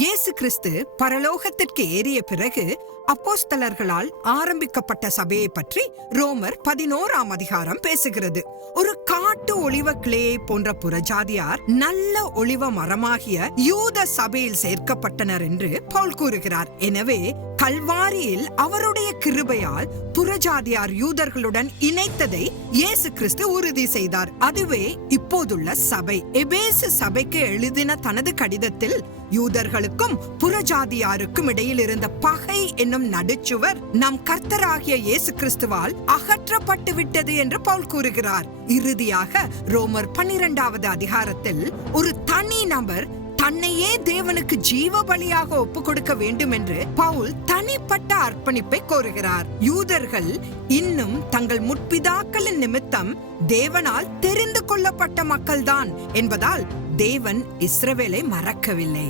இயேசு கிறிஸ்து பரலோகத்திற்கு ஏறிய பிறகு அப்போஸ்தலர்களால் ஆரம்பிக்கப்பட்ட சபையை பற்றி ரோமர் 11ஆம் அதிகாரம் பேசுகிறது. ஒரு காட்டு ஒலிவ கிளையை போன்ற புறஜாதியார் நல்ல ஒலிவ மரமாகிய யூத சபையில் சேர்க்கப்பட்டனர் என்று பவுல் கூறுகிறார். எனவே கல்வாரியில் அவருடைய கிருபையால் புறஜாதியார் யூதர்களுடன் இணைத்ததை இயேசு கிறிஸ்து உறுதி செய்தார். அதுவே இப்போதுள்ள சபை. எபேசு சபைக்கு எழுதின தனது கடிதத்தில் யூதர்களுக்கும் புறஜாதியாருக்கும் இடையில் இருந்த பகை என்னும் நடுச்சுவர் நம் கர்த்தராகிய இயேசு கிறிஸ்துவால் அகற்றப்பட்டு விட்டது என்று பவுல் கூறுகிறார். இறுதியாக ரோமர் 12வது அதிகாரத்தில் ஒரு தனி நபர் தன்னையே தேவனுக்கு ஜீவ பலியாக ஒப்பு கொடுக்க வேண்டும் என்று பவுல் தனிப்பட்ட அர்ப்பணிப்பை கோருகிறார். யூதர்கள் இன்னும் தங்கள் முற்பிதாக்களின் நிமித்தம் தேவனால் தெரிந்து கொள்ளப்பட்ட மக்கள்தான் என்பதால் தேவன் இஸ்ரவேலை மறக்கவில்லை.